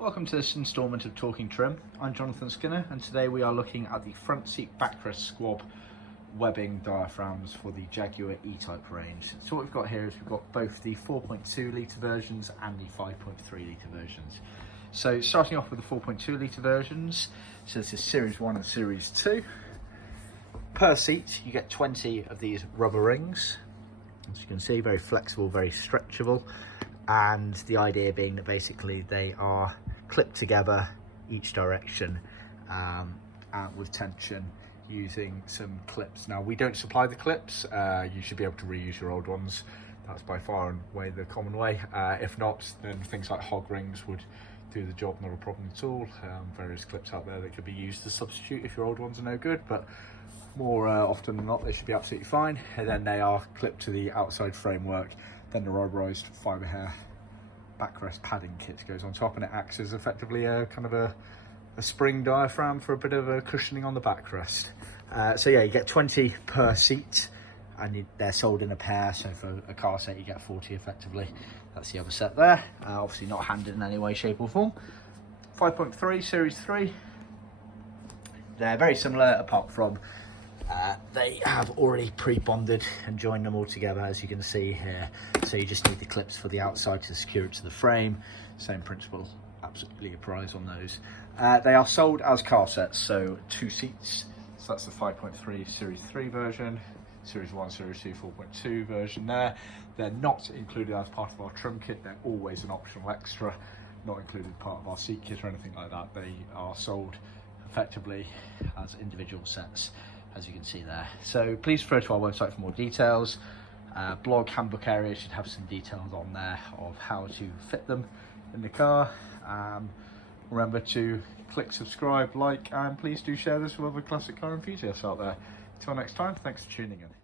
Welcome to this instalment of Talkin Trim. I'm Jonathon Skinner, and today we are looking at the front seat backrest squab webbing diaphragms for the Jaguar E-Type range. So what we've got here is we've got both the 4.2 litre versions and the 5.3 litre versions. So starting off with the 4.2 litre versions, so this is Series 1 and Series 2. Per seat you get 20 of these rubber rings. As you can see, very flexible, very stretchable, and the idea being that basically they are clipped together each direction with tension using some clips. Now, we don't supply the clips. You should be able to reuse your old ones. That's by far and away the common way. If not, then things like hog rings would do the job, not a problem at all. Various clips out there that could be used to substitute if your old ones are no good, but more often than not they should be absolutely fine. And then they are clipped to the outside framework. Then the rubberised fibre hair backrest padding kit goes on top, and it acts as effectively a kind of a spring diaphragm for a bit of a cushioning on the backrest. So yeah, you get 20 per seat, and they're sold in a pair. So for a car set you get 40 effectively. That's the other set there. Obviously not handed in any way, shape or form. 5.3 Series 3. They're very similar, apart from they have already pre-bonded and joined them all together, as you can see here. So you just need the clips for the outside to secure it to the frame. Same principle absolutely applies on those. They are sold as car sets, so 2 seats. So that's the 5.3 Series 3 version, Series 1, Series 2, 4.2 version there. They're not included as part of our trim kit. They're always an optional extra, not included part of our seat kit or anything like that. They are sold effectively as individual sets, as you can see there. So please refer to our website for more details. Blog handbook area should have some details on there of how to fit them in the car. Remember to click subscribe, like, and please do share this with other classic car enthusiasts out there. Until next time, thanks for tuning in.